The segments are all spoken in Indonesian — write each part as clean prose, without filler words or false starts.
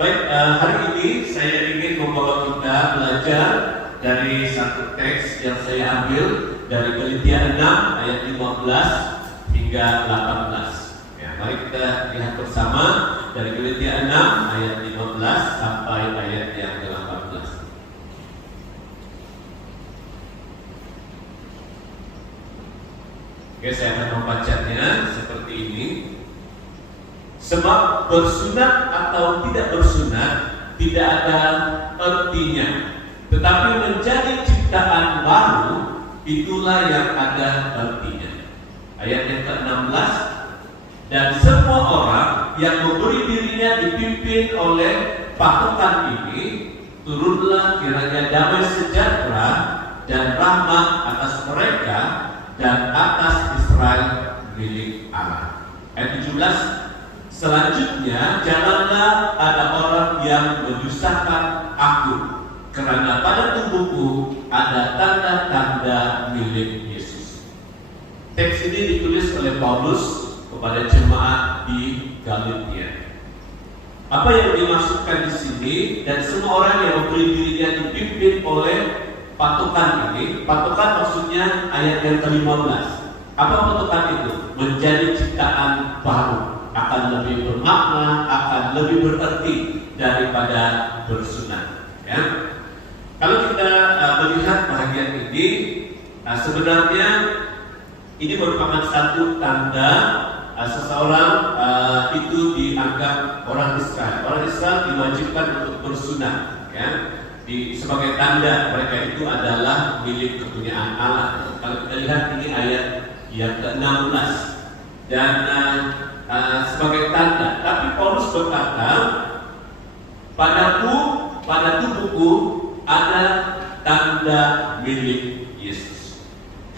Baik, hari ini saya ingin membawa kita belajar dari satu teks yang saya ambil dari Galatia 6 ayat 15 hingga 18. Ya, mari kita lihat bersama dari Galatia 6 ayat 15 sampai ayat yang 18. Oke, saya akan membacanya seperti ini. Sebab bersunat atau tidak bersunat tidak ada artinya, tetapi menjadi ciptaan baru itulah yang ada artinya. Ayat yang ke-16, dan semua orang yang memberi dirinya dipimpin oleh patokan ini, turunlah kiranya damai sejahtera dan rahmat atas mereka dan atas Israel milik Allah. Ayat 17, selanjutnya janganlah ada orang yang menyusahkan aku, karena pada tubuhku ada tanda-tanda milik Yesus. Teks ini ditulis oleh Paulus kepada jemaat di Galatia. Apa yang dimaksudkan di sini? Dan semua orang yang memberi dirinya dipimpin oleh patokan ini. Patokan maksudnya ayat yang ke-15. Apa patokan itu? Menjadi ciptaan baru, akan lebih bermakna, akan lebih berarti daripada bersunat. Ya. Kalau kita melihat bahagian ini, sebenarnya ini merupakan satu tanda seseorang itu dianggap orang Israel. Orang Israel diwajibkan untuk bersunat. Ya. Sebagai tanda mereka itu adalah milik kepunyaan Allah. Kalau kita lihat ini ayat yang ke-16 dan sebagai tanda. Tapi Paulus berkata, pada tubuhku ada tanda milik Yesus.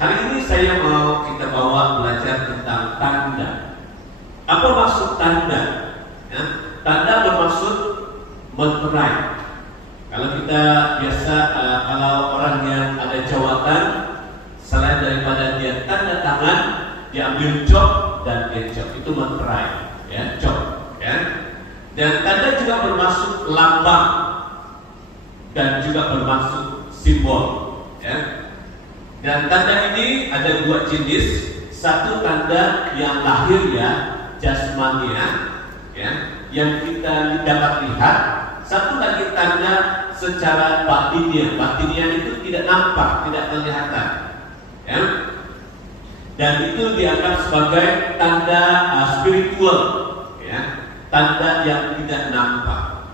Hari ini saya mau kita bawa belajar tentang tanda. Apa maksud tanda? Ya, tanda bermaksud meterai. Kalau kita biasa, kalau orang yang ada jawatan, selain daripada dia tanda tangan, dia ambil job dan dia job, itu meterai, ya, job, ya. Dan tanda juga bermaksud lambang dan juga bermaksud simbol, ya. Dan tanda ini ada dua jenis. Satu tanda yang lahir, ya, jasmania, ya, yang kita dapat lihat. Satu lagi tanda secara batinia. Batinia itu tidak nampak, tidak kelihatan, ya. Dan itu dianggap sebagai tanda spiritual, ya, tanda yang tidak nampak.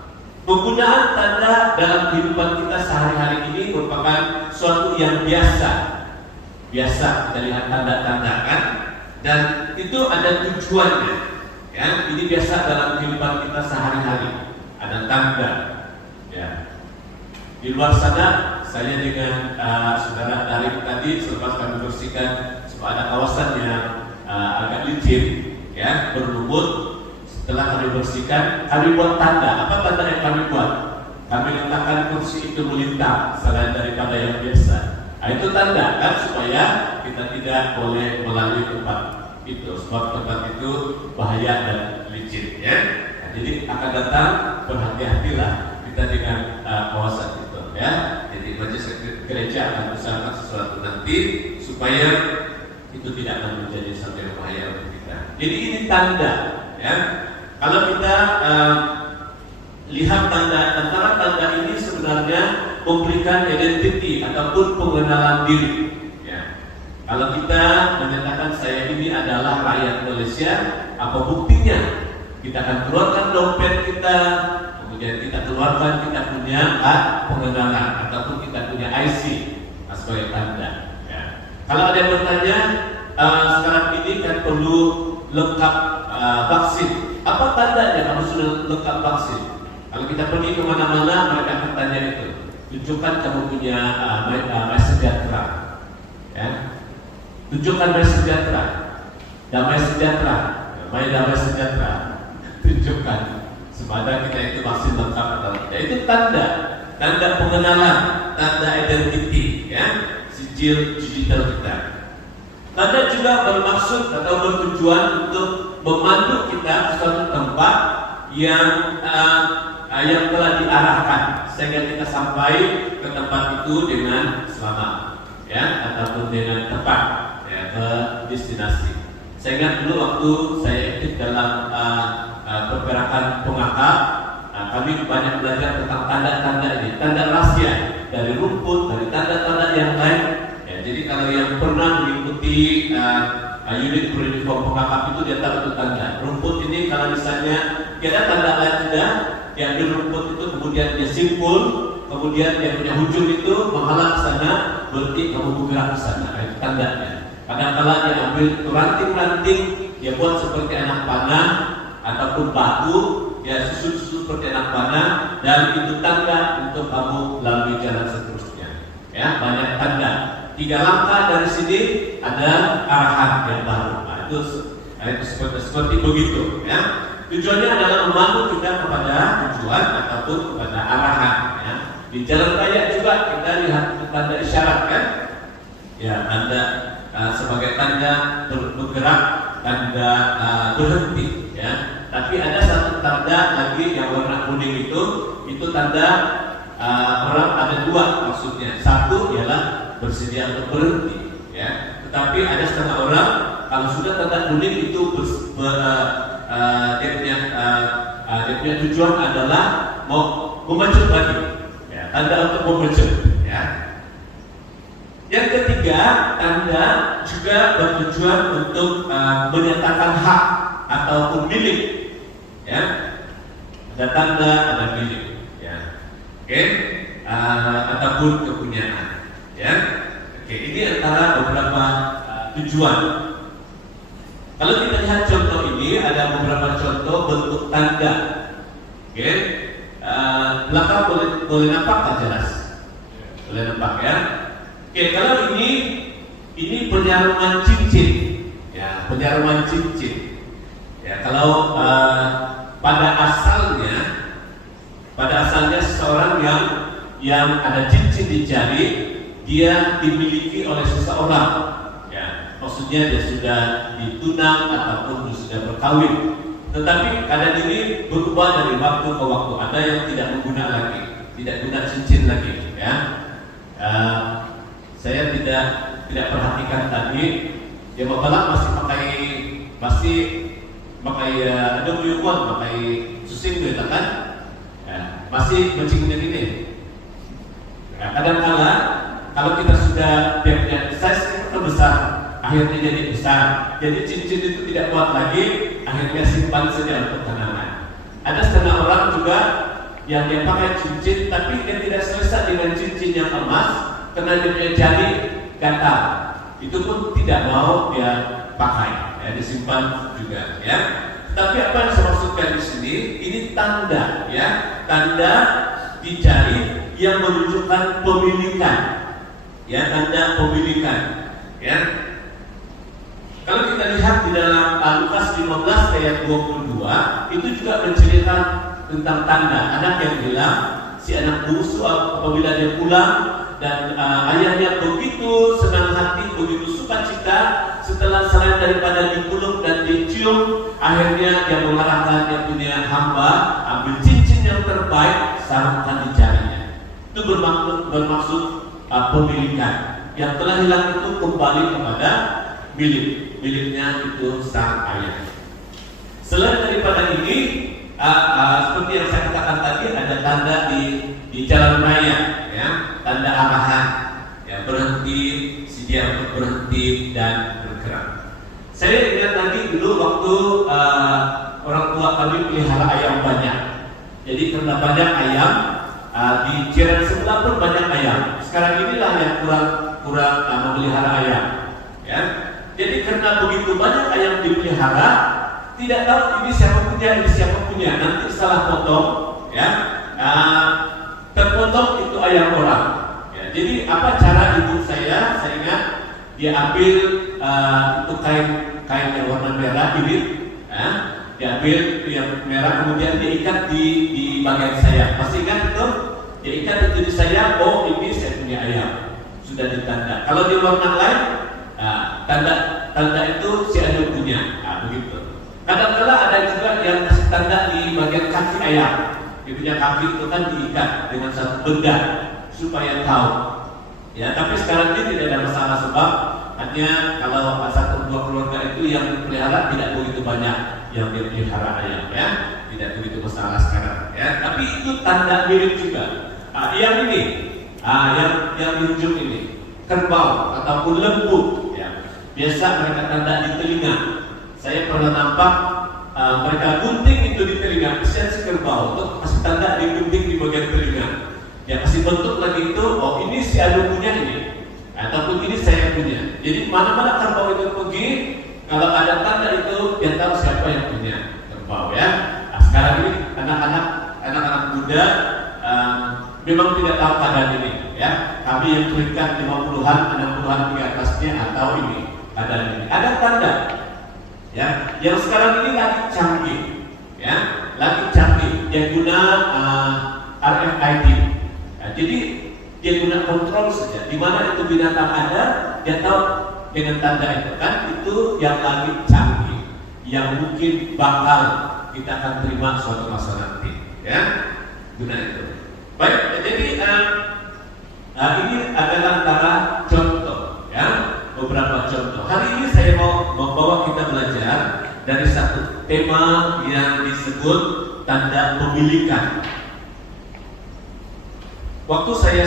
Penggunaan tanda dalam kehidupan kita sehari-hari ini merupakan suatu yang biasa kita lihat tanda-tanda, kan? Dan itu ada tujuannya, ya. Ini biasa dalam kehidupan kita sehari-hari, ada tanda, ya. Di luar sana, saya dengan saudara Tarik tadi selepas kami bersihkan ada kawasan yang agak licin, ya, berlumut. Setelah kami bersihkan, kami buat tanda. Apa tanda yang kami buat? Kami letakkan kursi itu melintang selain daripada yang biasa. Nah, itu tanda, kan, supaya kita tidak boleh melalui tempat itu, sebab tempat itu bahaya dan licin, ya. Nah, jadi akan datang, berhati-hatilah kita dengan kawasan itu, ya. Jadi majelis gereja akan usahakan sesuatu nanti supaya itu tidak akan menjadi satu yang bahaya untuk kita. Jadi ini tanda, ya. Kalau kita lihat tanda, antara tanda ini sebenarnya memberikan identiti ataupun pengenalan diri, ya. Kalau kita menyatakan saya ini adalah rakyat Malaysia, apa buktinya? Kita akan keluarkan dompet kita, kemudian kita keluarkan kita punya pengenalan ataupun kita punya IC sebagai tanda. Kalau ada yang bertanya, sekarang ini kan perlu lengkap vaksin. Apa tandanya kalau sudah lengkap vaksin? Kalau kita pergi kemana-mana, mereka akan tanya itu. Tunjukkan kamu punya damai sejahtera, ya. Tunjukkan damai sejahtera, damai sejahtera, damai sejahtera. Tunjukkan sepada kita itu vaksin lengkap atau tidak. Itu tanda pengenalan, tanda identiti, ya. Sijil digital kita. Tanda juga bermaksud atau bertujuan untuk memandu kita ke suatu tempat yang diarahkan sehingga kita sampai ke tempat itu dengan selamat, ya, ataupun dengan tepat, ya, ke destinasi. Saya ingat dulu waktu saya ikut dalam pergerakan pengakar, kami banyak belajar tentang tanda-tanda ini, tanda rahasia dari rumput, dari tanda-tanda yang lain. Ya, jadi kalau yang pernah mengikuti unit uniform pengakar itu dia tahu itu tanda. Rumput ini kalau misalnya ada tanda lain sudah diambil rumput itu kemudian dia simpul, kemudian dia punya ujung itu menghalang ke sana, berarti kamu bergerak ke sana. Itu tandanya. Kadang-kala dia ambil ranting-ranting, dia buat seperti anak panah ataupun batu, dia susun seperti anak panah, dan itu tanda untuk kamu lalui jalan seterusnya. Ya, banyak tanda. 3 langkah dari sini ada arahan yang baru. Nah, itu seperti begitu. Ya. Tujuannya adalah membantu kita kepada tujuan ataupun kepada arahan. Ya. Di jalan raya juga kita lihat tanda isyarat, kan? Ya, tanda sebagai tanda bergerak, tanda berhenti, ya. Tapi ada satu tanda lagi yang warna kuning itu tanda orang ada 2 maksudnya. Satu ialah bersedia untuk berhenti, ya. Tetapi ada setengah orang kalau sudah tanda kuning itu dia punya tujuan adalah mau memecut lagi, ya, tanda untuk memecut, ya. Yang ketiga, tanda juga bertujuan untuk menyatakan hak ataupun milik, ya. Ada tanda, ada milik, ya. Oke, ataupun kepunyaan, ya. Oke, ini antara beberapa tujuan. Kalau kita lihat contoh ini, ada beberapa contoh bentuk tanda. Oke, belakang boleh nampak tak jelas? Boleh nampak, ya. Oke, kalau ini penyaruman cincin, ya, penyaruman cincin. Ya, kalau pada asalnya seseorang yang ada cincin di jari, dia dimiliki oleh seseorang. Ya, maksudnya dia sudah ditunang ataupun sudah berkawin. Tetapi kadang ini berubah dari waktu ke waktu. Ada yang tidak menggunakan lagi, tidak guna cincin lagi, ya. Saya tidak perhatikan tadi, ya bapak masih pakai ada muyuan, pakai susing gitu kan, ya, masih mencingin ini. Ya, kadang-kala kalau kita sudah dia punya size terbesar, akhirnya jadi besar, jadi cincin itu tidak kuat lagi, akhirnya simpan saja untuk tanaman. Ada setengah orang juga yang dia pakai cincin, tapi dia tidak selesai dengan cincin yang emas. Karena dia punya jari gatal, itu pun tidak mau dia pakai, ya, disimpan juga, ya. Tapi apa yang saya maksudkan di sini? Ini tanda, ya, tanda di jari yang menunjukkan pemilikan, ya, tanda pemilikan, ya. Kalau kita lihat di dalam Lukas 15 ayat 22, itu juga menceritakan tentang tanda. Anak yang bilang, si anak bungsu apabila dia pulang dan ayahnya begitu senang hati, begitu sukacita setelah selain daripada dipeluk dan dicium, akhirnya dia mengarahkan dia punya hamba, ambil cincin yang terbaik, sarungkan di jarinya. Itu bermaksud pemilikan. Yang telah hilang itu kembali kepada miliknya itu sang ayah. Selain daripada ini, seperti yang saya katakan tadi, ada tanda di jalan raya, ya, tanda arahan, ya, berhenti, sedia untuk berhenti dan bergerak. Saya ingat lagi dulu waktu orang tua kami pelihara ayam banyak. Jadi karena banyak ayam, di jiran sebelah pun banyak ayam. Sekarang inilah yang kurang memelihara ayam, ya. Jadi karena begitu banyak ayam dipelihara, tidak tahu ini siapa punya, nanti salah potong, ya. Terpotong itu ayam orang, ya. Jadi apa cara ibu saya ingat dia ambil itu kain yang warna merah ini, ya. Dia ambil yang merah kemudian dia ikat di bagian sayap. Masih ingat itu? Dia ikat itu di sayap. Oh, ini saya punya ayam, sudah ditanda. Kalau di warna lain, tanda itu si anu punya, begitu. Kadang-kadang ada juga yang kasih tanda di bagian kaki ayam. Pintunya kaki itu kan diikat dengan satu benda supaya tahu. Ya, tapi sekarang ini tidak ada masalah sebab hanya kalau satu dua keluarga itu yang dipelihara tidak begitu banyak yang dipelihara ayam, ya, tidak begitu masalah sekarang. Ya, tapi itu tanda mirip juga. Yang ini, yang di ujung ini, kerbau ataupun lembu. Ya, biasa mereka tanda di telinga. Saya pernah nampak mereka gunting itu di telinga, esensi kerbau untuk kasih tanda digunting di bagian telinga. Ya, kasih bentuk lagi itu, oh ini si adu punya ini, ataupun ini saya punya. Jadi mana-mana kerbau itu pergi, kalau ada tanda itu, dia tahu siapa yang punya kerbau, ya. Nah, sekarang ini anak-anak muda memang tidak tahu keadaan ini, ya. Kami yang peringkat 50-an, 60-an di atasnya atau ini keadaan ini. Ada tanda, ya. Yang sekarang ini lagi canggih, ya, lagi canggih. Dia guna RFID. Nah, jadi dia guna kontrol saja. Di mana itu binatang ada, dia tahu dengan tanda itu, kan itu yang lagi canggih, yang mungkin bakal kita akan terima suatu masa nanti, ya, guna itu. Baik, jadi ini adalah antara contoh, ya, beberapa contoh. Hari ini saya mau membawa kita belajar dari satu tema yang disebut tanda pemilikan. Waktu saya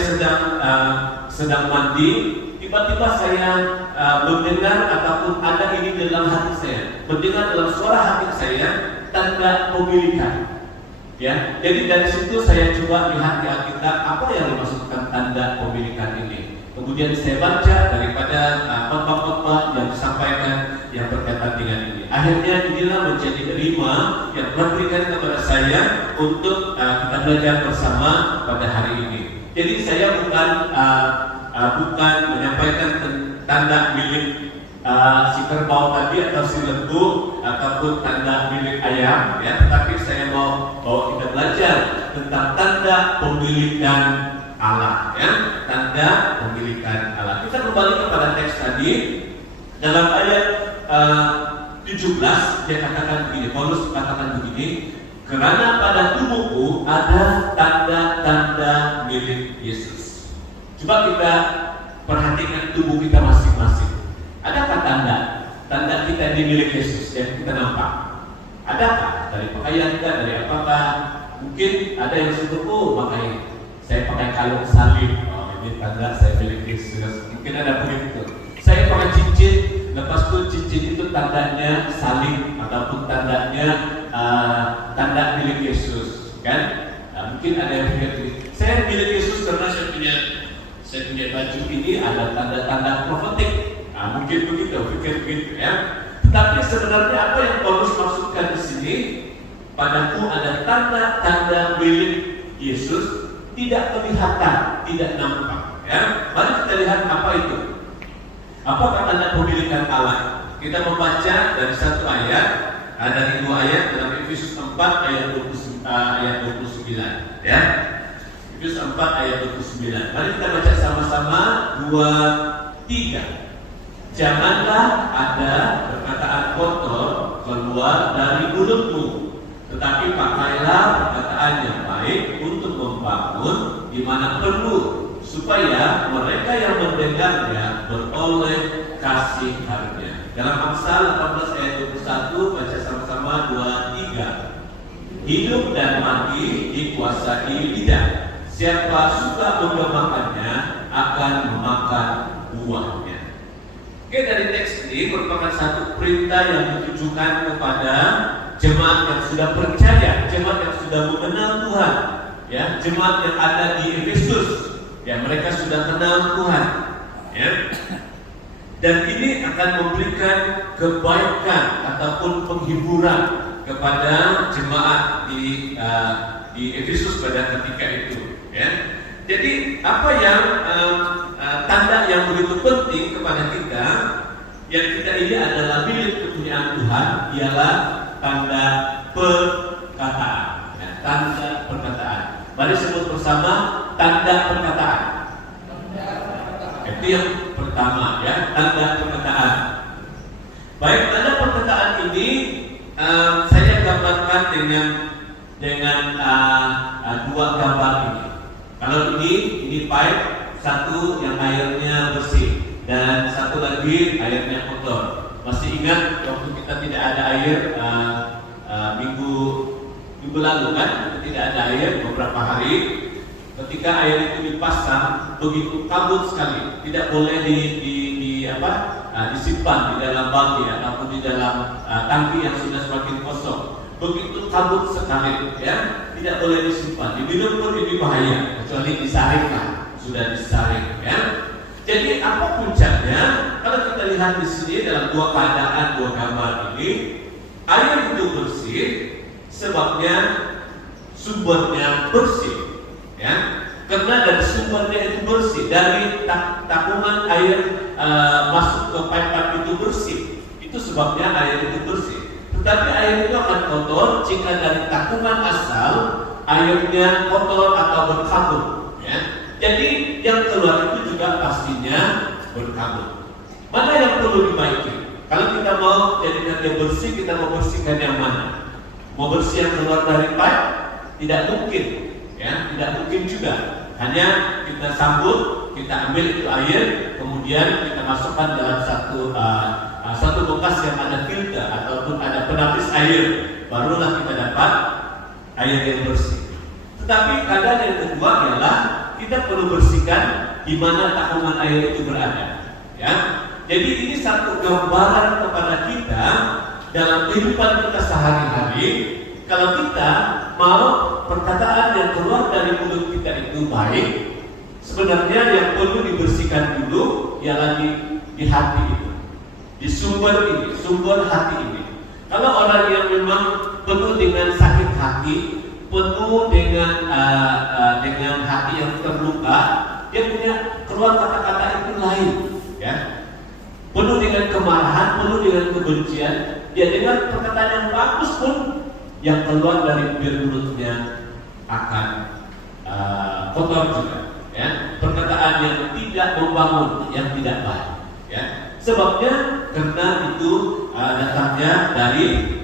sedang mandi, tiba-tiba saya mendengar ataupun ada ini dalam hati saya, mendengar dalam suara hati saya tanda pemilikan. Ya, jadi dari situ saya coba lihat di Alkitab apa yang dimaksudkan tanda pemilikan ini. Kemudian saya baca daripada khotbah-khotbah yang disampaikan yang berkaitan dengan ini. Akhirnya inilah menjadi rima yang diberikan kepada saya untuk kita belajar bersama pada hari ini. Jadi saya bukan menyampaikan tanda milik si kerbau tadi atau si lembu ataupun tanda milik ayam, ya, tetapi saya mau bawa kita belajar tentang tanda pemilikan Allah, ya, tanda pemilikan Allah. Kita kembali kepada teks tadi dalam ayat 17 dia katakan begini, Paulus katakan begini, karena pada tubuhku ada tanda-tanda milik Yesus. Coba kita perhatikan tubuh kita masing-masing. Adakah tanda kita di milik Yesus yang kita nampak? Adakah dari pakaian kita, dari apakah? Mungkin ada yang sebut, oh makanya saya pakai kalung salib, oh ini tanda saya milik Yesus. Mungkin ada begitu. Saya pakai cincin, lepas itu cincin itu tandanya salib ataupun tandanya tanda milik Yesus, kan? Mungkin ada yang begitu. Saya milik Yesus karena saya punya baju ini ada tanda-tanda profetik. Mungkin begitu, pikir begitu, ya. Tapi sebenarnya apa yang Paulus maksudkan di sini? Padaku ada tanda-tanda milik Yesus tidak kelihatan, tidak nampak, ya. Mari kita lihat apa itu. Apakah tanda pemilikan Allah? Kita membaca dari satu ayat, dari dua ayat dalam Efesus 4 ayat 29, ya. Efesus 4 ayat 29. Mari kita baca sama-sama 2, 3. Janganlah ada perkataan kotor keluar dari mulutmu, tetapi pakailah perkataan yang baik untuk membangun di mana perlu, supaya mereka yang mendengarnya beroleh kasih karunia. Dalam Amsal 18 ayat 21 baca sama-sama 2, 3. Hidup dan mati dikuasai lidah. Siapa suka memakannya akan memakan buahnya. Oke, dari teks ini merupakan satu perintah yang ditujukan kepada jemaat yang sudah percaya, jemaat yang sudah mengenal Tuhan, ya, jemaat yang ada di Efesus, ya, mereka sudah kenal Tuhan, ya. Dan ini akan memberikan kebaikan ataupun penghiburan kepada jemaat di Efesus pada ketika itu, ya. Jadi apa yang tanda yang begitu penting kepada kita, yang kita ini adalah milik kepunyaan Tuhan, ialah tanda perkataan, ya, tanda perkataan. Mari sebut bersama tanda perkataan. Itu yang pertama, ya, tanda perkataan. Baik, tanda perkataan ini saya gambarkan dengan dengan dua gambar ini. Kalau ini pipe, satu yang airnya bersih dan satu lagi airnya kotor. Masih ingat waktu kita tidak ada air minggu lalu kan? Tidak ada air beberapa hari. Ketika air itu dipasang, begitu kabut sekali, tidak boleh disimpan di dalam baki ataupun di dalam tangki yang sudah semakin kosong. Begitu kabut sekali, ya, tidak boleh disimpan. Diminum pun ini bahaya, kecuali disaring lah, sudah disaring, ya. Jadi apa puncaknya? Kalau kita lihat di sini dalam dua keadaan, dua gambar ini, air itu bersih, sebabnya sumbernya bersih, ya. Karena dari sumbernya itu bersih, dari takungan air masuk ke pipe itu bersih, itu sebabnya air itu bersih. Tetapi air itu akan kotor jika dari takungan asal airnya kotor atau berkabut, ya. Jadi yang keluar itu juga pastinya berkabut. Mana yang perlu dibaiki? Kalau kita mau jadikan dia bersih, kita mau bersihkan yang mana? Mau bersih yang keluar dari pipe? Tidak mungkin, ya, tidak mungkin juga. Hanya kita sambut, kita ambil itu air, kemudian kita masukkan dalam satu bekas yang ada filter ataupun ada penapis air, barulah kita dapat air yang bersih. Tetapi keadaan yang kedua adalah kita perlu bersihkan di mana takungan air itu berada, ya. Jadi ini satu gambaran kepada kita dalam kehidupan kita sehari-hari. Kalau kita mau perkataan yang keluar dari mulut kita itu baik, sebenarnya yang perlu dibersihkan dulu ialah di hati itu, di sumber ini, sumber hati ini. Kalau orang yang memang penuh dengan sakit hati, penuh dengan hati yang terluka, dia punya keluar kata-kata itu lain, ya. Penuh dengan kemarahan, penuh dengan kebencian, dia dengar perkataan yang bagus pun, yang keluar dari bibir mulutnya akan kotor juga, ya. Perkataan yang tidak membangun, yang tidak baik, ya. Sebabnya karena itu datangnya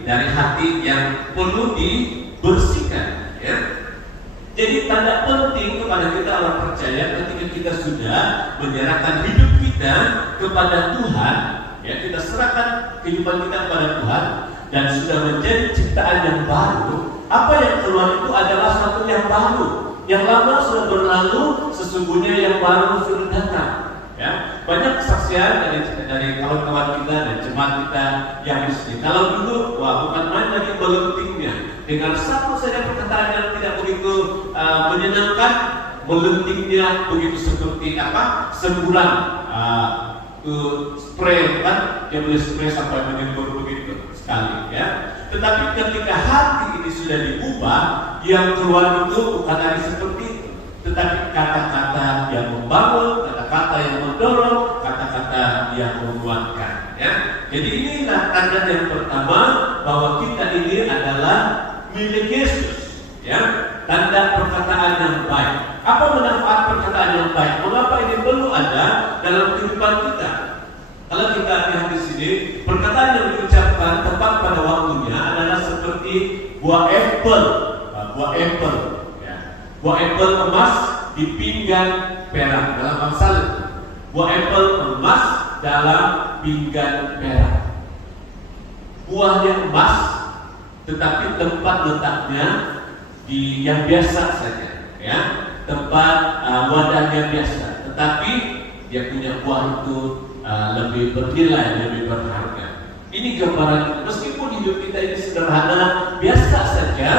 dari hati yang perlu dibersihkan, ya. Jadi tanda penting kepada kita orang percaya ketika kita sudah menyerahkan hidup kita kepada Tuhan, ya, kita serahkan kehidupan kita kepada Tuhan dan sudah menjadi ciptaan yang baru. Apa yang keluar itu adalah sesuatu yang baru. Yang lama sudah berlalu, sesungguhnya yang baru sudah datang. Ya, banyak kesaksian dari kawan-kawan kita dan jemaat kita yang di sini. Kalau dulu, wah, bukan main lagi melentingnya. Dengan satu saja perkataan yang tidak begitu menyenangkan, melentingnya begitu seperti apa? Sebulan spray kan, dia boleh spray sampai menyembur begitu sekali, ya. Tetapi ketika hati ini sudah diubah, yang keluar itu bukan lagi seperti itu, tetapi kata-kata yang membangun, kata-kata yang mendorong, kata-kata yang menguatkan, ya. Jadi inilah tanda yang pertama bahwa kita ini adalah milik Yesus, ya. Tanda perkataan yang baik. Apa manfaat perkataan yang baik? Mengapa ini perlu ada dalam kehidupan kita? Kalau kita lihat di sini, perkataan yang diucapkan tepat pada waktunya adalah seperti buah apel, ya. Buah apel emas di pinggan perak dalam Amsal itu. Buah apel emas dalam pinggan perak. Buahnya emas, tetapi tempat letaknya di yang biasa saja, ya. Tempat wadahnya biasa, tetapi dia punya buah itu lebih bernilai, lebih berharga. Ini gambaran, meskipun hidup kita ini sederhana, biasa saja,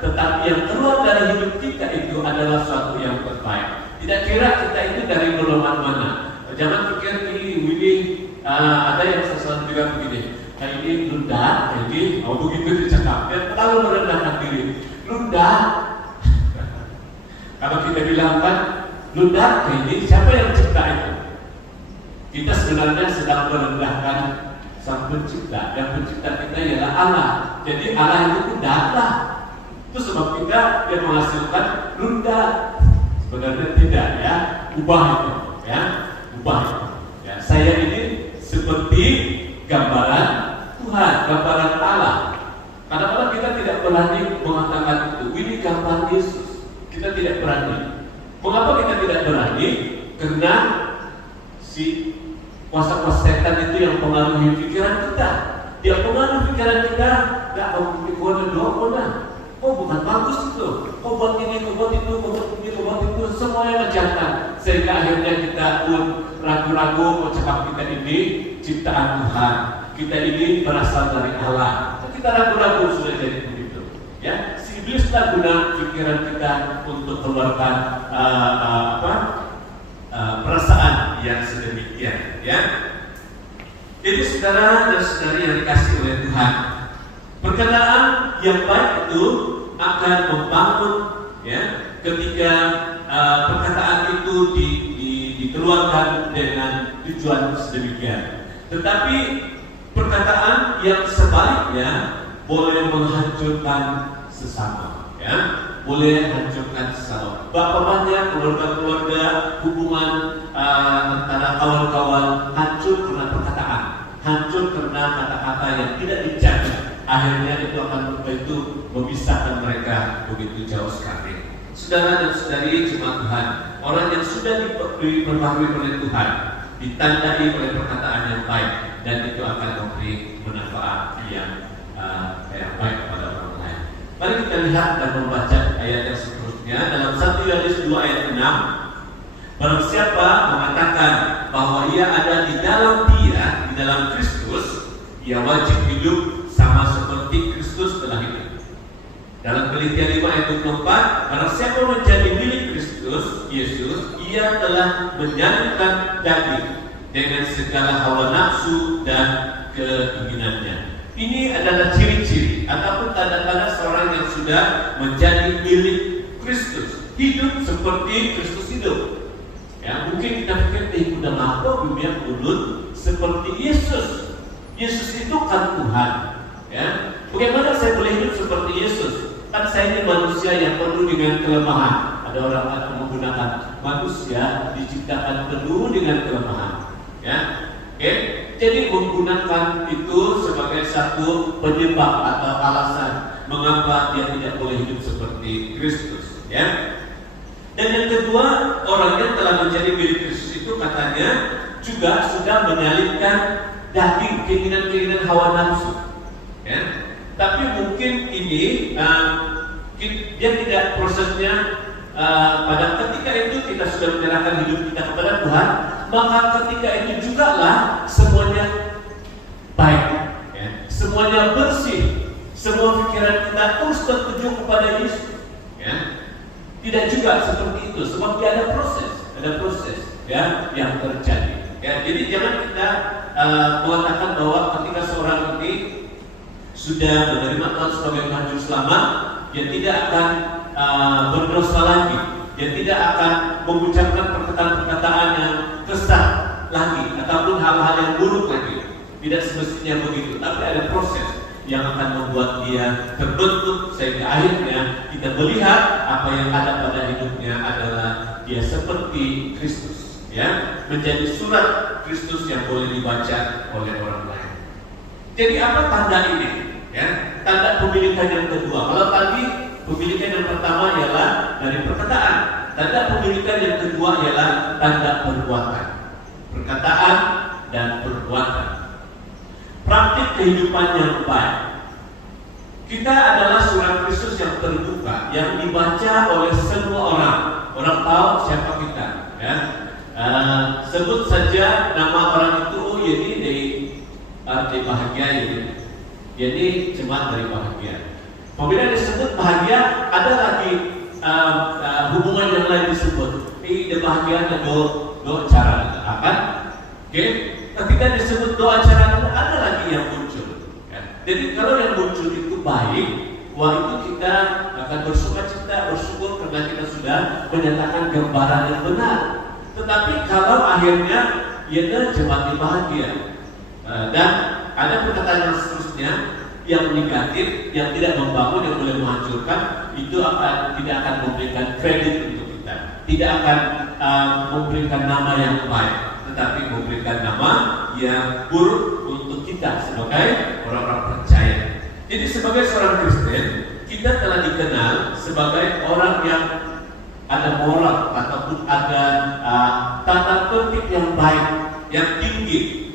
tetapi yang keluar dari hidup kita itu adalah sesuatu yang terbaik. Tidak kira kita itu dari golongan mana. Jangan pikir ini ada yang sesuatu juga begini. Ini Lunda, jadi begitu dicakap, dia terlalu merendahkan diri. Lunda, kalau kita bilang kan, Lunda, ini siapa yang cipta itu? Kita sebenarnya sedang merendahkan Sang Pencipta. Yang pencipta kita ialah Allah. Jadi Allah itu Lunda. Itu sebab kita dia menghasilkan Lunda. Sebenarnya tidak, ya. Ubah itu, ya. Ubah itu. Ya, saya ini seperti gambaran Tuhan, gambaran Allah. Kadang-kadang kita tidak berani mengatakan itu. Ini gambar Yesus. Kita tidak berani. Mengapa kita tidak berani? Karena si kuasa-kuasa setan itu yang pengaruhi pikiran kita. Dia pengaruhi pikiran kita. Gak kamu pikirkan doa. Oh bukan bagus itu. Oh buat ini, oh buat itu, oh buat ini, oh buat itu. Semuanya menjatuhkan. Sehingga akhirnya kita pun ragu-ragu mengucapkan kita ini ciptaan Tuhan. Kita ini berasal dari Allah. Kita ragu-ragu sudah jadi begitu. Ya, si iblis tak guna pikiran kita untuk keluarkan perasaan yang sedemikian. Ya. Jadi saudara dan saudari yang dikasih oleh Tuhan, perkataan yang baik itu akan membangun, ya, ketika perkataan itu dikeluarkan dengan tujuan sedemikian. Tetapi perkataan yang sebaliknya boleh menghancurkan sesama, ya, boleh hancurkan sesama. Berapa banyak keluarga-keluarga hubungan antara kawan-kawan hancur karena perkataan, hancur karena kata-kata yang tidak dijaga. Akhirnya itu akan memisahkan mereka begitu jauh sekali. Saudara dan saudari jemaat Tuhan, orang yang sudah diperbaharui oleh Tuhan, ditandai oleh perkataan yang baik, dan itu akan memberi manfaat yang baik kepada orang lain. Mari kita lihat dan membaca ayat yang seterusnya dalam 1 Yohanes 2 ayat 6. Barang siapa mengatakan bahwa ia ada di dalam Kristus, ia wajib hidup sama seperti Kristus telah hidup. Dalam Galatia 5 ayat 24, barang siapa menjadi milik Kristus Yesus, ia telah menyatukan daging dengan segala hawa nafsu dan keinginannya. Ini adalah ciri-ciri ataupun tanda-tanda seorang yang sudah menjadi milik Kristus, hidup seperti Kristus hidup. Ya, mungkin kita pikir udah lama dunia mulut seperti Yesus. Yesus itu kan Tuhan. Ya, bagaimana saya boleh hidup seperti Yesus? Kan saya ini manusia yang penuh dengan kelemahan. Ada orang yang menggunakan manusia diciptakan penuh dengan kelemahan. Ya, oke. Jadi menggunakan itu sebagai satu penyebab atau alasan mengapa dia tidak boleh hidup seperti Kristus. Ya. Dan yang kedua, orang yang telah menjadi milik Kristus itu katanya juga sudah menyalipkan daging, keinginan-keinginan hawa nafsu. Ya. Tapi mungkin ini dia tidak prosesnya pada ketika itu kita sudah menyerahkan hidup kita kepada Tuhan, maka ketika itu juga lah semuanya baik, ya. Semuanya bersih, semua pikiran kita terus tertuju kepada Yesus. Ya. Tidak juga seperti itu, sebab dia ada proses, ya, yang terjadi. Ya, jadi jangan kita mengatakan bahwa ketika seorang ini sudah menerima Tuhan sebagai Tuhan Juru Selamat, dia tidak akan berdosa lagi, dia tidak akan mengucapkan perkataan-perkataan yang kesat lagi ataupun hal-hal yang buruk lagi. Tidak semestinya begitu, tapi ada proses yang akan membuat dia terbentuk sehingga akhirnya kita melihat apa yang ada pada hidupnya adalah dia seperti Kristus, ya, menjadi surat Kristus yang boleh dibaca oleh orang lain. Jadi apa tanda ini? Ya, tanda pemilikan yang kedua. Kalau tadi pemilikan yang pertama ialah dari perkataan, tanda pemilikan yang kedua ialah tanda perbuatan, perkataan dan perbuatan. Praktik kehidupan yang baik. Kita adalah surat Kristus yang terbuka, yang dibaca oleh semua orang. Orang tahu siapa kita, ya. Sebut saja nama orang itu, ini dari bahagia ini. Jadi jemaat dari bahagia. Apabila disebut bahagia, ada lagi hubungan yang lain disebut. Ini bahagia ada dua cara, kan? Oke. Ketika disebut doa cara ada lagi yang muncul. Ya. Jadi kalau yang muncul itu baik, wah itu kita akan bersukacita, bersyukur karena kita sudah menyatakan gambaran yang benar. Tetapi kalau akhirnya ia jemaat bahagia, dan ada perkataan yang seterusnya yang negatif, yang tidak membangun, yang boleh menghancurkan, itu tidak akan memberikan kredit untuk kita, tidak akan memberikan nama yang baik, tetapi memberikan nama yang buruk untuk kita sebagai orang-orang percaya. Jadi sebagai seorang Kristen, kita telah dikenal sebagai orang yang ada moral ataupun ada tata tertib yang baik, yang tinggi.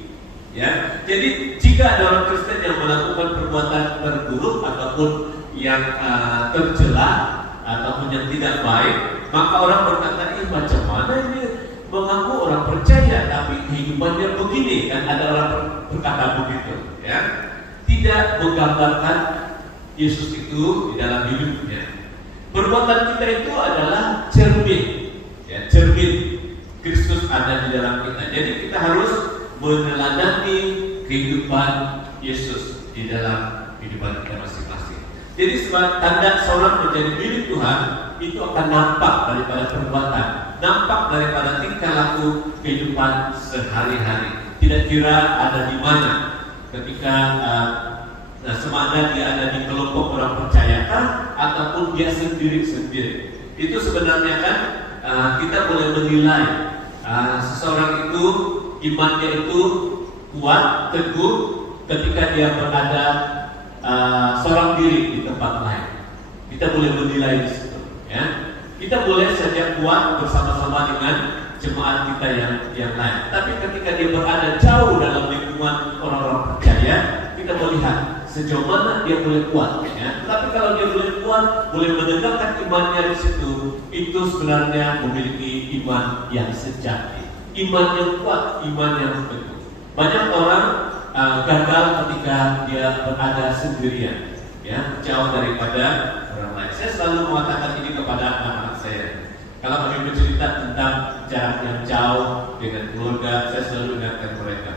Ya, jadi jika ada orang Kristen yang melakukan perbuatan terburuk ataupun yang tercela ataupun yang tidak baik, maka orang berkata, ini macam mana ini mengaku orang percaya tapi kehidupannya begini, kan ada orang berkata begitu, ya. Tidak menggambarkan Yesus itu di dalam hidupnya. Perbuatan kita itu adalah cermin, ya, cermin Kristus ada di dalam kita. Jadi kita harus meneladani kehidupan Yesus di dalam kehidupan kita masing-masing. Jadi sebagai tanda seorang menjadi milik Tuhan itu akan nampak daripada perbuatan, nampak daripada tingkah laku kehidupan sehari-hari. Tidak kira ada di mana ketika semana dia ada di kelompok orang percayakah ataupun dia sendiri-sendiri. Itu sebenarnya kan kita boleh menilai seseorang itu imannya itu kuat, teguh ketika dia berada seorang diri di tempat lain. Kita boleh menilai di situ, ya. Kita boleh saja kuat bersama-sama dengan jemaat kita yang lain. Tapi ketika dia berada jauh dalam lingkungan orang-orang percaya, kita melihat sejauh mana dia boleh kuat, ya. Tapi kalau dia boleh kuat, boleh menegakkan imannya di situ, itu sebenarnya memiliki iman yang sejati, iman yang kuat, iman yang teguh. Banyak orang gagal ketika dia berada sendirian, ya, jauh daripada orang lain. Saya selalu mengatakan ini kepada anak-anak saya. Kalau kami bercerita tentang jarak yang jauh dengan keluarga, saya selalu ingatkan mereka,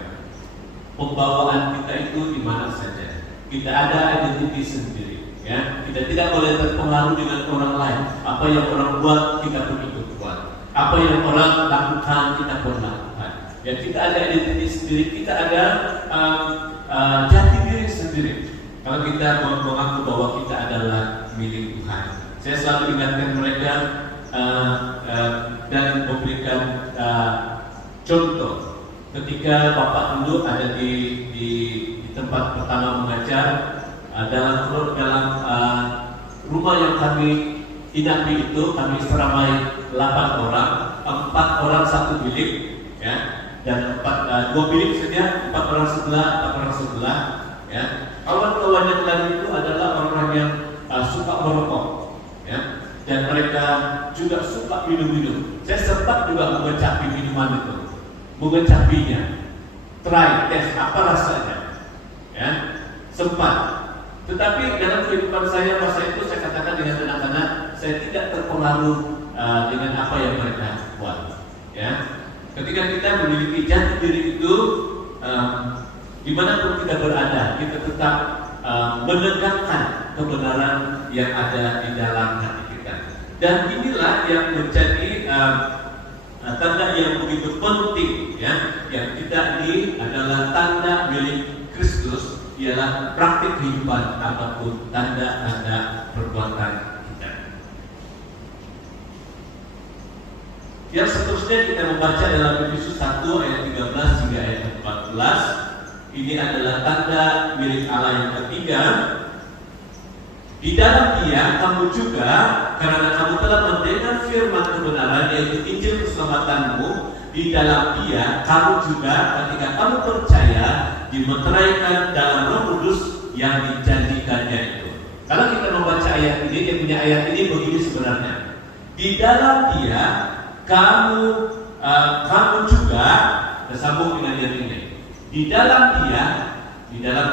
pembawaan kita itu di mana saja. Kita ada identiti sendiri, ya. Kita tidak boleh terpengaruh dengan orang lain. Apa yang orang buat kita pun ikut buat. Apa yang orang lakukan kita pun lakukan. Ya, kita ada identiti sendiri. Kita ada jati diri sendiri. Kalau kita mengaku bahwa kita adalah milik Tuhan, saya selalu ingatkan mereka dan memberikan contoh. Ketika Bapak dulu ada di tempat pertama mengajar, dalam rumah yang kami inapi itu kami seramai 8 orang, 4 orang satu bilik, ya, dan 2 bilik saja, 4 orang sebelah, 4 orang sebelah, ya. Kawan-kawan yang lain itu adalah orang-orang yang suka merokok, ya, dan mereka juga suka minum-minum. Saya sempat juga mengecapi minuman itu, mengecapinya, try, tes apa rasanya, ya, sempat. Tetapi dalam kehidupan saya masa itu saya katakan dengan anak-anak, saya tidak terpengaruh dengan apa yang mereka buat, ya. Ketika kita memiliki jati diri itu, dimanapun kita berada, kita tetap menegakkan kebenaran yang ada di dalam hati kita. Dan inilah yang menjadi tanda yang begitu penting, ya, yang kita ini adalah tanda milik Kristus, ialah praktik kehidupan ataupun tanda-tanda perbuatan kita. Yang seterusnya kita membaca dalam Efesus 1 ayat 13 hingga ayat 14. Ini adalah tanda milik Allah yang ketiga. Di dalam Dia kamu juga, karena kamu telah mendengar firman kebenaran, yaitu Injil keselamatanmu, di dalam Dia kamu juga ketika kamu percaya dimeteraikan dalam Roh Kudus yang dijanjikannya itu. Kalau kita membaca ayat ini, dia punya ayat ini begini sebenarnya. Di dalam Dia kamu juga, tersambung dengan yang ini. Di dalam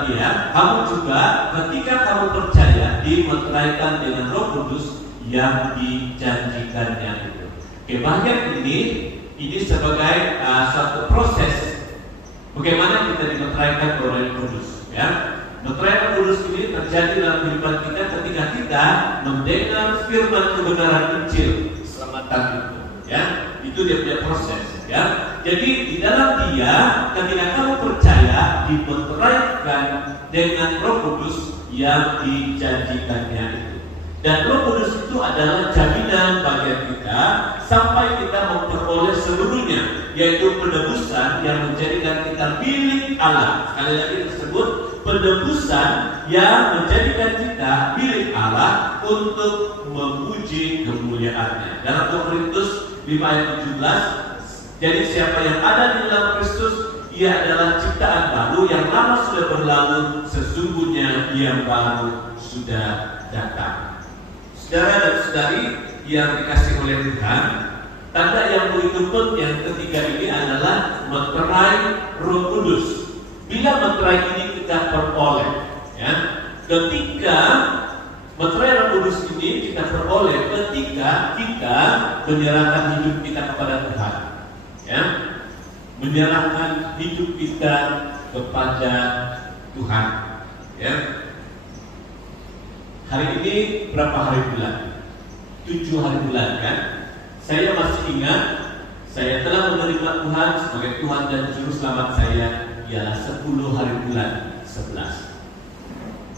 Dia kamu juga ketika kamu percaya dimeteraikan dengan Roh Kudus yang dijanjikannya itu. Bagian ini sebagai suatu proses bagaimana kita dimeteraikan oleh Roh Kudus, ya. Meteraikan Roh Kudus ini terjadi dalam kehidupan kita ketika kita mendengar firman kebenaran Injil keselamatan itu, ya. Itu dia punya proses, ya. Jadi di dalam Dia ketika kamu percaya dimeteraikan dengan Roh Kudus yang dijanjikannya itu. Dan Roh Kudus itu adalah jaminan bagi kita sampai kita memperoleh seluruhnya, yaitu penebusan yang menjadikan kita milik Allah. Sekali lagi tersebut, penebusan yang menjadikan kita milik Allah untuk memuji kemuliaannya. Dalam 2 Korintus 5 ayat 17, jadi siapa yang ada di dalam Kristus, ia adalah ciptaan baru, yang lama sudah berlalu, sesungguhnya yang baru sudah datang. Saudara dan saudari yang dikasih oleh Tuhan, tanda yang begitu penting yang ketiga ini adalah meterai Roh Kudus. Bila meterai ini kita peroleh, ya, ketika meterai Roh Kudus ini kita peroleh ketika kita menyerahkan hidup kita kepada Tuhan, ya, menyerahkan hidup kita kepada Tuhan, ya. Hari ini berapa hari bulan? 7 hari bulan, kan? Saya masih ingat, saya telah menerima Tuhan sebagai Tuhan dan Juru Selamat saya ialah 10 hari bulan 11.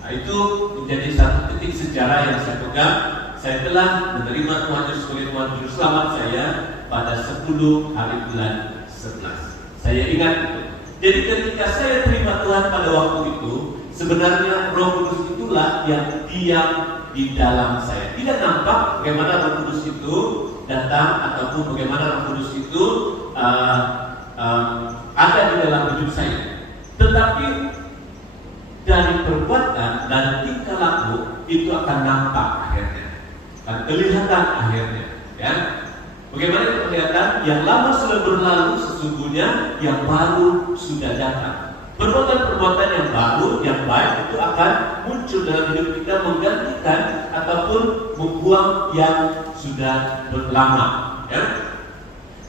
Nah, itu menjadi satu titik sejarah yang saya pegang. Saya telah menerima Tuhan Yesus sebagai Tuhan Juru Selamat saya pada 10 hari bulan 11. Saya ingat itu. Jadi ketika saya terima Tuhan pada waktu itu, sebenarnya Roh Kudus itulah yang diam di dalam saya. Tidak nampak bagaimana Roh Kudus itu datang ataupun bagaimana Roh Kudus itu ada di dalam hidup saya. Tetapi dari perbuatan dan tingkah laku itu akan nampak akhirnya, akan kelihatan akhirnya, ya. Bagaimana itu kelihatan? Yang lama sudah berlalu, sesungguhnya yang baru sudah datang. Perbuatan-perbuatan yang baru, yang baik itu akan muncul dalam hidup kita, menggantikan ataupun membuang yang sudah berlama, ya.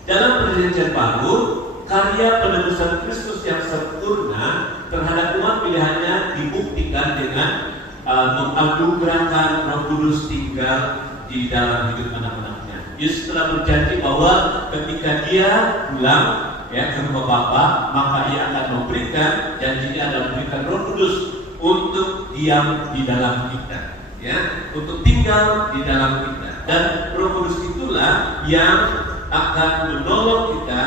Dalam perjanjian baru, karya penebusan Kristus yang sempurna terhadap umat pilihannya dibuktikan dengan menganugerahkan Roh Kudus tinggal di dalam hidup anak-anaknya. Yesus telah berjanji bahwa ketika Dia pulang, ya, ke rumah Bapa, maka Ia akan memberikan, janjinya adalah memberikan Roh Kudus untuk diam di dalam kita, ya, untuk tinggal di dalam kita. Dan Roh Kudus itulah yang akan menolong kita,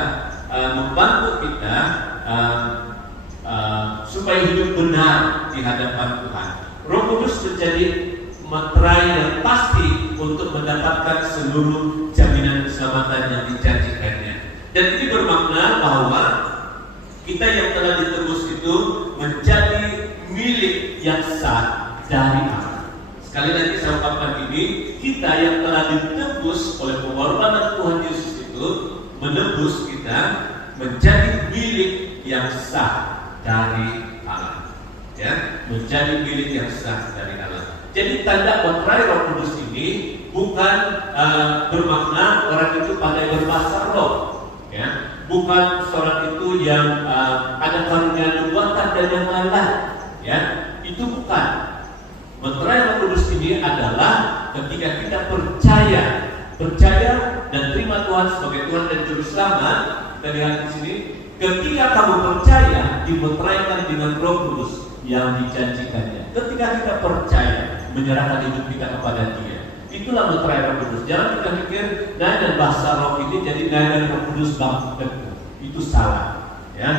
membantu kita supaya hidup benar di hadapan Tuhan. Roh Kudus menjadi materai yang pasti untuk mendapatkan seluruh jaminan keselamatan yang dijanjikannya. Dan ini bermakna bahwa kita yang telah ditebus itu menjadi milik yang sah dari Allah. Sekali lagi saya ungkapkan ini, kita yang telah ditebus oleh pengorbanan Tuhan Yesus itu menebus kita menjadi milik yang sah dari Allah, ya, menjadi milik yang sah dari Allah. Jadi tanda meterai Roh Kudus ini bukan bermakna orang itu pandai berbahasa roh, ya, bukan seorang itu yang ada karunia nubuatan dan yang lain-lain, ya, itu bukan. Meterai Roh Kudus ini adalah ketika kita percaya dan terima Tuhan sebagai Tuhan dan Juru Selamat. Kita lihat di sini, ketika kamu percaya dimeteraikan dengan Roh Kudus yang dijanjikannya. Ketika kita percaya, menyerahkan hidup kita kepada Dia, itulah meterai Roh Kudus. Jangan kita pikir naik dan bahasa roh ini jadi naik dan Roh Kudus bangkit. Itu salah, ya.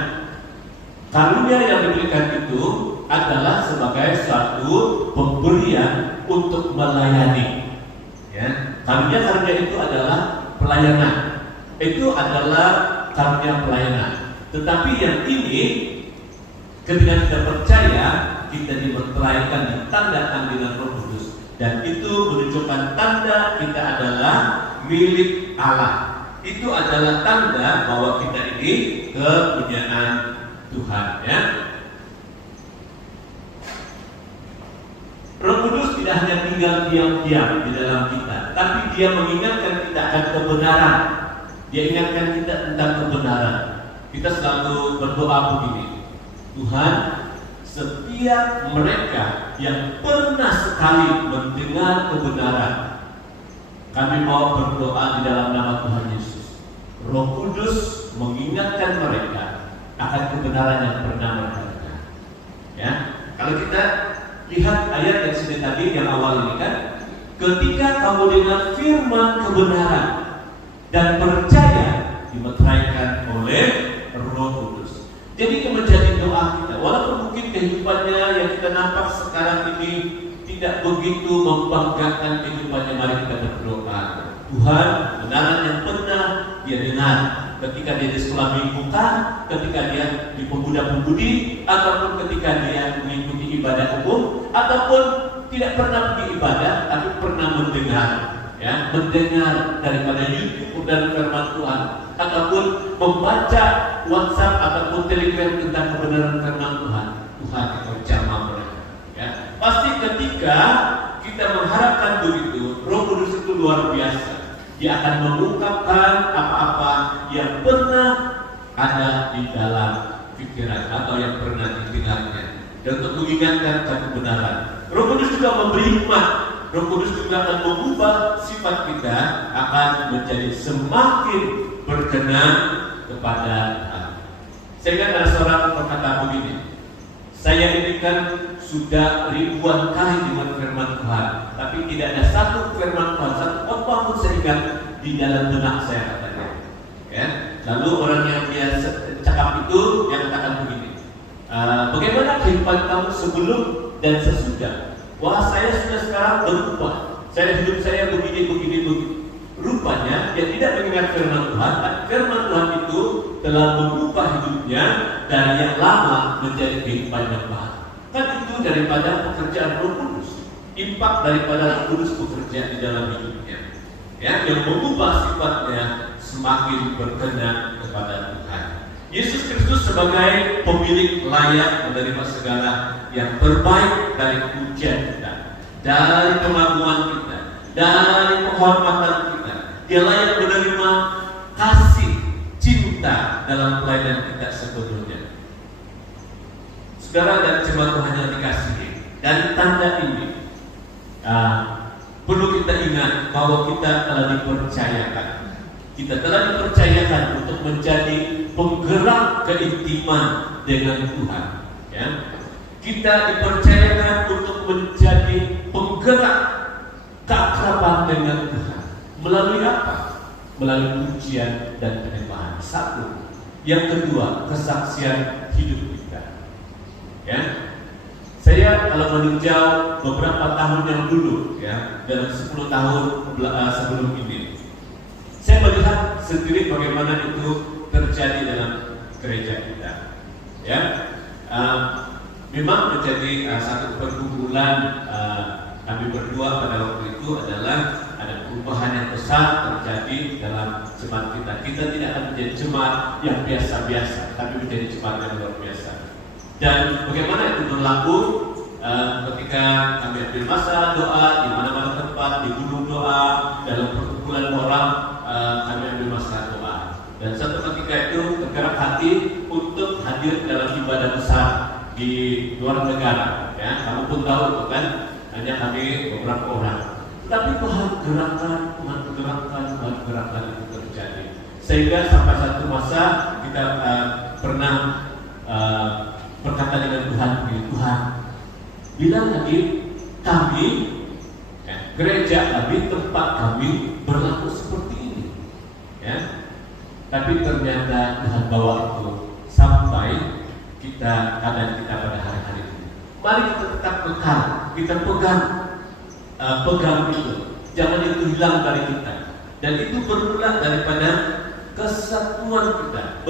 Karunia yang diberikan itu adalah sebagai suatu pemberian untuk melayani, ya. Karunia itu adalah pelayanan. Itu adalah karunia pelayanan. Tetapi yang ini, ketika kita percaya, kita dimeteraikan, ditandakan dengan Roh Kudus, dan itu menunjukkan tanda kita adalah milik Allah. Itu adalah tanda bahwa kita ini kepunyaan Tuhan, ya. Roh Kudus tidak hanya tinggal diam-diam di dalam kita, tapi Dia mengingatkan kita akan kebenaran. Dia ingatkan kita tentang kebenaran. Kita selalu berdoa begini, Tuhan, setiap mereka yang pernah sekali mendengar kebenaran, kami mau berdoa di dalam nama Tuhan Yesus. Roh Kudus mengingatkan mereka akan kebenaran yang pernah mereka dengar. Ya, kalau kita lihat ayat yang sudah tadi yang awal ini kan, ketika kamu dengar firman kebenaran dan percaya, dimeteraikan oleh Roh Kudus. Jadi itu menjadi doa kita. Walaupun mungkin kehidupannya yang kita nampak sekarang ini tidak begitu membanggakan kehidupannya, mari kita berdoa. Tuhan, kebenaran yang pernah dia dengar ketika dia di sekolah minggu kan, ketika dia di pemuda-pemudi, ataupun ketika dia mengikuti ibadah umum, ataupun tidak pernah pergi ibadah, tapi pernah mendengar, ya, mendengar daripada YouTube dan firman Tuhan, ataupun membaca WhatsApp ataupun Telegram tentang kebenaran firman Tuhan. Tuhan itu jamah mereka. Ya. Pasti ketika kita mengharapkan begitu, Roh Kudus itu luar biasa. Dia akan mengungkapkan apa-apa yang pernah ada di dalam pikiran atau yang pernah didengarnya, dan untuk mengingatkan kebenaran. Roh Kudus juga memberi hikmat. Roh Kudus juga akan mengubah sifat kita, akan menjadi semakin berkenan kepada Tuhan. Sehingga ada seorang berkata begini, saya ini kan sudah ribuan kali dengan firman Tuhan, tapi tidak ada satu firman Tuhan, satu apa pun saya ingat di dalam benak saya, katanya. Ya. Lalu orang yang dia cakap itu yang katakan begini, bagaimana kehidupan kamu sebelum dan sesudah? Wah, saya sudah sekarang berubah. Hidup saya begini. Rupanya dia tidak mengingat firman Tuhan, tapi firman Tuhan itu telah mengubah hidupnya dari yang lama menjadi kehidupan yang baru. Kan itu daripada pekerjaan Roh Kudus, impak daripada Roh Kudus bekerja di dalam hidupnya, ya, yang mengubah sifatnya semakin berkenan kepada Tuhan. Yesus Kristus sebagai pemilik layak menerima segala yang terbaik dari pujian kita, dari pengagungan kita, dari penghormatan kita. Dia layak menerima kasih, cinta dalam pelayanan kita sebelumnya. Saudara dan jemaat Tuhan yang dikasihi, dari tanda ini perlu kita ingat bahwa kita telah dipercayakan. Kita telah dipercayakan untuk menjadi penggerak keintiman dengan Tuhan. Ya. Kita dipercayakan untuk menjadi penggerak keakraban dengan Tuhan. Melalui apa? Melalui pujian dan penyembahan. Satu. Yang kedua, kesaksian hidup kita. Ya. Saya kalau meninjau beberapa tahun yang dulu, ya, dalam 10 tahun sebelum ini, saya melihat sendiri bagaimana itu terjadi dalam gereja kita. Ya, memang menjadi satu perkumpulan kami berdua pada waktu itu adalah ada perubahan yang besar terjadi dalam jemaat kita. Kita tidak akan menjadi jemaat yang biasa-biasa, tapi menjadi jemaat yang luar biasa. Dan bagaimana itu berlaku ketika kami ambil masa doa di mana-mana tempat, di gunung doa, dalam perkumpulan orang, kami ambil masa doa. Dan satu ketika itu tergerak hati untuk hadir dalam ibadah besar di luar negara. Ya, kamu pun tahu itu kan, hanya kami beberapa orang. Tapi Tuhan gerakan itu terjadi. Sehingga sampai satu masa kita pernah berkata dengan Tuhan, bila lagi kami, gereja kami, tempat kami berlaku seperti ini, ya. Tapi ternyata Tuhan bawa itu sampai kita pada hari-hari ini. Mari kita tetap kekal, kita pegang itu, jangan itu hilang dari kita. Dan itu bermula daripada kesatuan kita,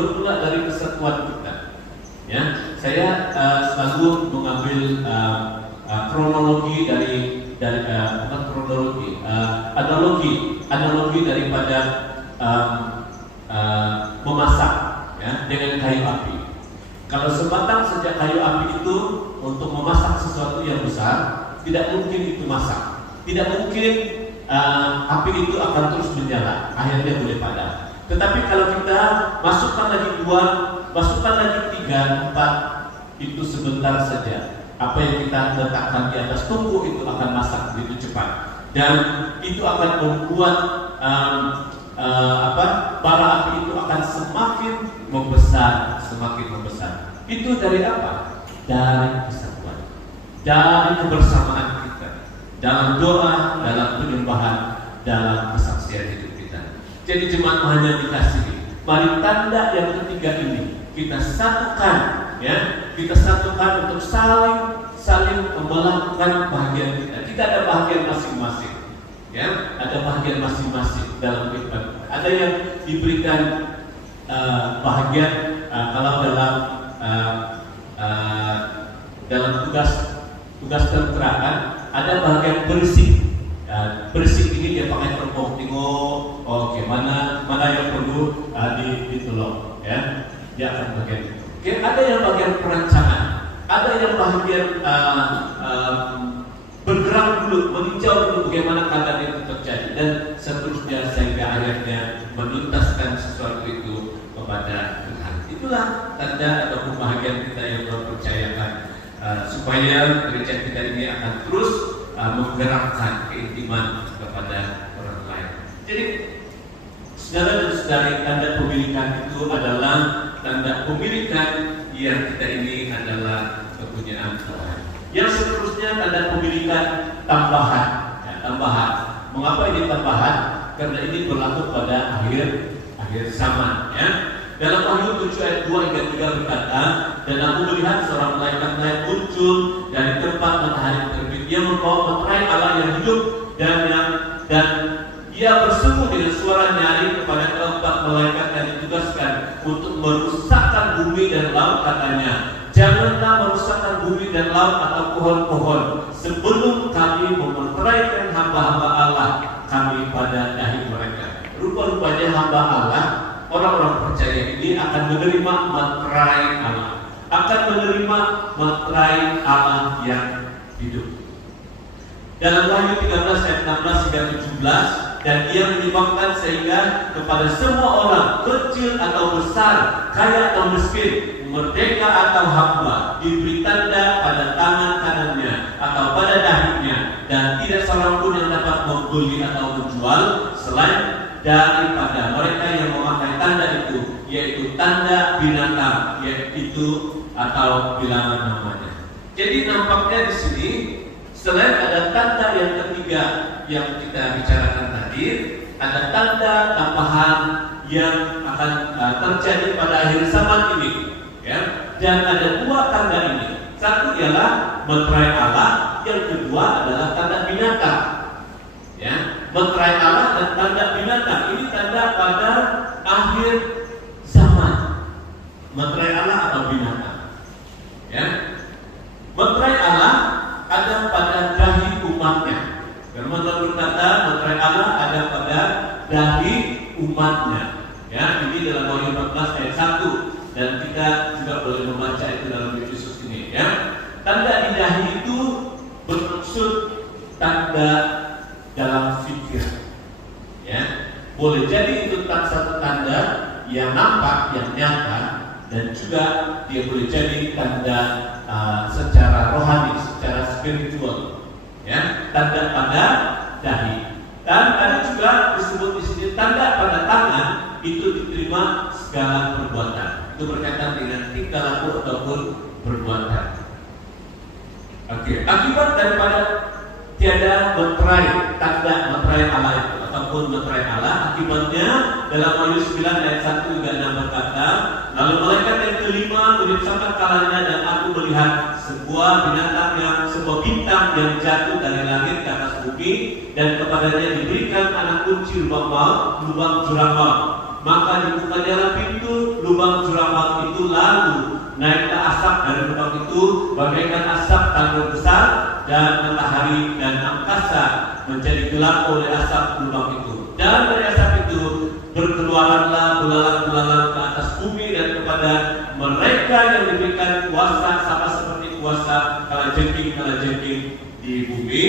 Ya, saya selalu mengambil kronologi bukan kronologi, analogi daripada memasak, ya, dengan kayu api. Kalau sebatang sejak kayu api itu untuk memasak sesuatu yang besar, tidak mungkin itu masak. Tidak mungkin api itu akan terus menyala, akhirnya boleh padam. Tetapi kalau kita masukkan lagi 2, masukkan lagi 3, 4, itu sebentar saja. Apa yang kita letakkan di atas tungku itu akan masak begitu cepat, dan itu akan membuat bara api itu akan semakin membesar. Itu dari apa? Dari kesatuan, dari kebersamaan kita, dalam doa, dalam penyembahan, dalam kesaksian hidup kita. Jadi jemaat Tuhan yang dikasihi, mari tanda yang ketiga ini kita satukan, ya, kita satukan untuk saling melakukan bahagian kita. Kita ada bahagian masing-masing, ya, ada bahagian masing-masing dalam kehidupan. Ada yang diberikan bahagian kalau dalam tugas tentara ada bahagian bersih. Bersih ini dia pakai teropong, tengok, oke, mana yang perlu ditolong, ya, dia akan bagian itu. Oke, ada yang bagian perancangan, ada yang bagian bergerak dulu, meninjau dulu bagaimana keadaan itu terjadi, dan seterusnya sehingga akhirnya menuntaskan sesuatu itu kepada Tuhan. Itulah tanda ataupun bahagian kita yang mempercayakan supaya gereja kita ini akan terus menggerakkan keintiman kepada orang lain. Jadi, saudara dan saudari, tanda pemilikan itu adalah tanda pemilikan yang kita ini adalah kepunyaan Tuhan. Yang seterusnya tanda pemilikan tambahan. Ya, tambahan. Mengapa ini tambahan? Karena ini berlaku pada akhir zaman. Ya. Dalam Wahyu 7 ayat 2 hingga 3 berkata, dan aku melihat seorang malaikat muncul dari tempat matahari terbit. Dia membawa meterai Allah yang hidup dan ia berseru dengan suara nyaring kepada keempat malaikat yang ditugaskan untuk merusakkan bumi dan laut, katanya, janganlah merusakkan bumi dan laut atau pohon-pohon sebelum kami memeteraikan hamba-hamba Allah kami pada dahi mereka. Rupa-rupanya hamba Allah, orang-orang percaya ini akan menerima materai Allah, akan menerima materai Allah yang hidup. Dalam Wahyu 13 ayat 16 hingga 17, dan ia menyebabkan sehingga kepada semua orang, kecil atau besar, kaya atau miskin, merdeka atau hamba, diberi tanda pada tangan kanannya atau pada dahinya, dan tidak seorang pun yang dapat membeli atau menjual selain daripada mereka yang memakai tanda itu, yaitu tanda binatang, yaitu atau bilangan namanya. Jadi nampaknya di sini selain ada tanda yang ketiga yang kita bicarakan tadi, ada tanda tambahan yang akan terjadi pada akhir zaman ini, ya. Dan ada dua tanda ini. Satu ialah meterai Allah, yang kedua adalah tanda binatang. Ya, meterai Allah dan tanda binatang ini tanda pada akhir zaman. Meterai Allah atau binatang. Ya, meterai Allah ada pada dahi umatnya. Firman Tuhan berkata, meterai Allah ada pada dahi umatnya. Ya, ini dalam Wahyu 14 ayat 1, dan kita juga boleh membaca itu dalam Efesus ini. Ya, tanda di dahi itu bermaksud tanda dalam fikir. Ya, boleh jadi itu satu tanda yang nampak, yang nyata, dan juga dia boleh jadi tanda secara rohani, secara spiritual, ya, tanda pada dahi. Dan ada juga disebut di sini tanda pada tangan, itu diterima segala perbuatan. Itu berkaitan dengan tingkah laku ataupun perbuatan. Oke, akibat daripada tiada meterai, tanda meterai Allah itu ataupun meterai Allah, akibatnya dalam Wahyu 9 ayat 1 hingga 6 berkata, lalu malaikat yang kelima menyiapkan kalanya, dan aku melihat sebuah bintang yang jatuh dari langit ke atas bumi, dan kepadanya diberikan anak kunci lubang jurang maut. Maka dibukanya pintu lubang jurang maut itu, lalu naiklah asap dari lubang itu bagaikan asap tanggul besar, dan matahari dan angkasa menjadi gelap oleh asap lubang itu. Dan dari asap itu berkeluaranlah belalang-belalang ke atas bumi, dan kepada mereka yang diberikan kuasa sama seperti kuasa kalajengking di bumi,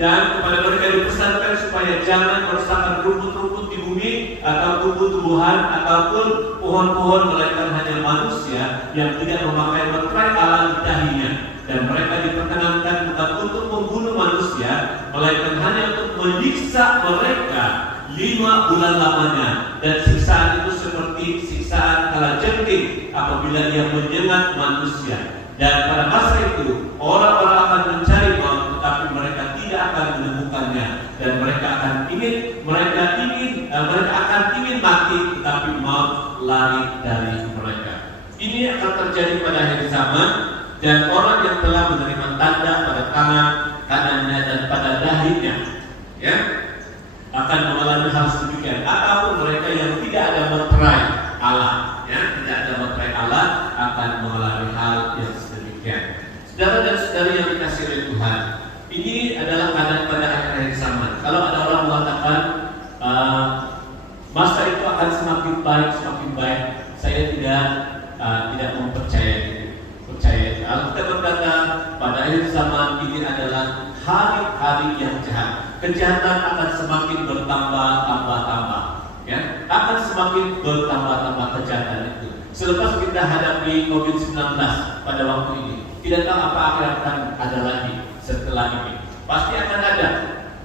dan kepada mereka dipesankan supaya jangan merusakkan rumput-rumput di bumi atau tumbuh-tumbuhan ataupun pohon-pohon, melainkan hanya manusia yang tidak memakai meterai Allah di dahinya. Dan mereka diperkenankan bukan untuk membunuh manusia, melainkan hanya untuk menyiksa mereka 5 bulan lamanya. Dan siksaan itu seperti siksaan kalajengking apabila dia menyengat manusia. Dan pada masa itu orang-orang akan mencari maut, tetapi mereka tidak akan menemukannya. Dan mereka akan ingin mati, tetapi maut lari dari mereka. ini akan terjadi pada akhir zaman, dan orang yang telah menerima tanda pada tangan kanannya dan pada dahinya, ya, akan mengalami hal sedemikian. Ataupun mereka yang tidak ada meterai Allah, ya, tidak ada meterai Allah akan mengalami hal yang sedemikian. Saudara dan saudari yang dikasihi oleh Tuhan, ini adalah keadaan pada akhir zaman. Kalau ada orang mengatakan masa itu akan semakin baik, saya tidak mempercayai itu. Alkitab berkata pada akhir zaman ini adalah hari-hari yang jahat. Kejahatan akan semakin bertambah, ya, akan semakin bertambah kejahatan itu. Selepas kita hadapi COVID-19 pada waktu ini, tidak tahu apa akan ada lagi setelah ini. Pasti akan ada,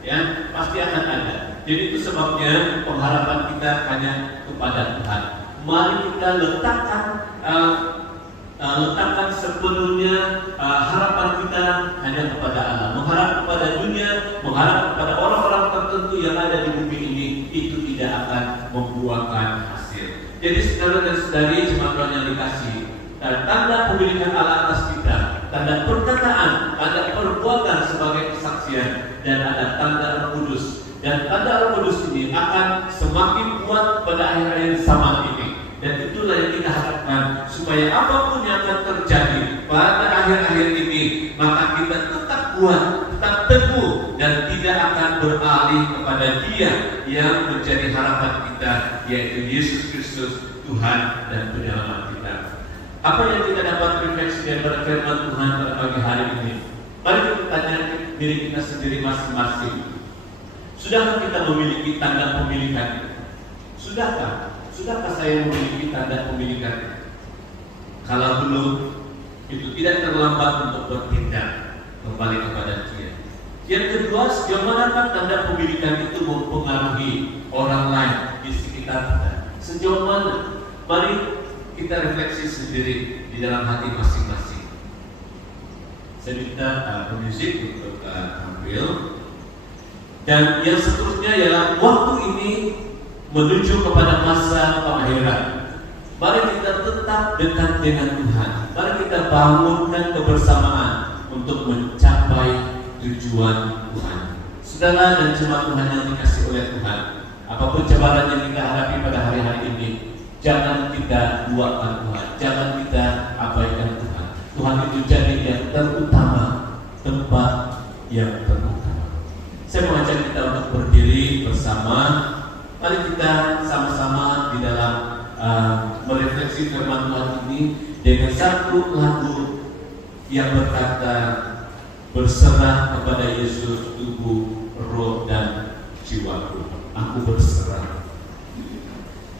ya, pasti akan ada. Jadi itu sebabnya pengharapan kita hanya kepada Tuhan. Mari kita letakkan sepenuhnya harapan kita hanya kepada Allah. Mengharap kepada dunia, mengharap kepada orang-orang tertentu yang ada di bumi ini, itu tidak akan membuahkan hasil. Jadi saudara dan saudari jemaat Tuhan yang dikasihi, tanda pemilikan Allah atas kita, tanda perkataan, tanda perbuatan sebagai kesaksian, dan ada tanda Roh Kudus. Dan tanda Roh Kudus ini akan semakin kuat pada akhir-akhir zaman ini. Dan itulah yang kita harapkan, supaya apapun yang akan terjadi pada akhir-akhir ini, maka kita tetap kuat, tetap teguh, dan tidak akan beralih kepada Dia yang menjadi harapan kita, yaitu Yesus Kristus, Tuhan dan penyelamat kita. Apa yang kita dapat refleksi daripada firman Tuhan pada pagi hari ini? Mari kita tanya diri kita sendiri masing-masing. Sudahkah kita memiliki tanda pemilikan? Sudahkah saya memiliki tanda pemilikan? Kalau belum, itu tidak terlambat untuk bertindak kembali kepada Dia. Yang kedua, sejauh manakah tanda pemilikan itu mempengaruhi orang lain di sekitar kita? Sejauh mana? Mari kita refleksi sendiri di dalam hati masing-masing. Saya minta pemusik untuk tampil. Dan yang seterusnya ialah waktu ini menuju kepada masa pengakhiran. Mari kita tetap dekat dengan Tuhan. Mari kita bangunkan kebersamaan untuk mencapai tujuan Tuhan. Saudara dan jemaat Tuhan yang dikasihi oleh Tuhan, apapun cabaran yang kita hadapi pada hari-hari ini, jangan kita luapkan Tuhan, jangan kita abaikan Tuhan. Tuhan itu jadi yang terutama, tempat yang terutama. Saya mengajak kita untuk berdiri bersama. Mari kita sama-sama di dalam merefleksi firman Tuhan ini dengan satu lagu yang berkata, berserah kepada Yesus tubuh, roh dan jiwaku. Aku berserah.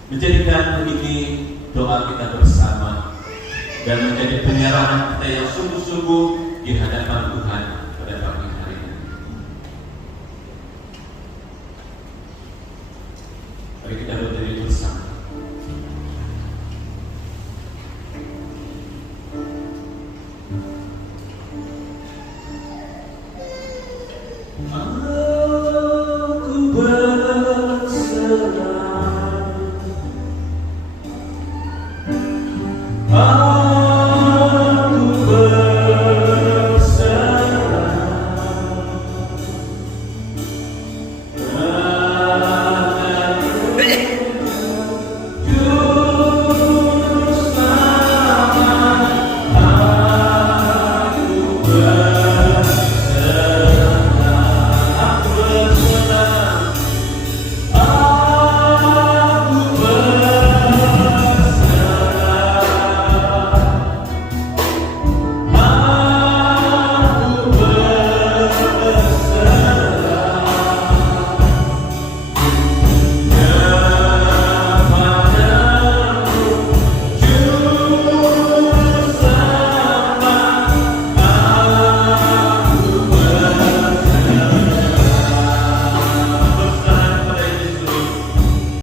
Menjadikan ini doa kita bersama dan menjadi penyerahan kita yang sungguh-sungguh di hadapan Tuhan pada pagi hari ini. Mari kita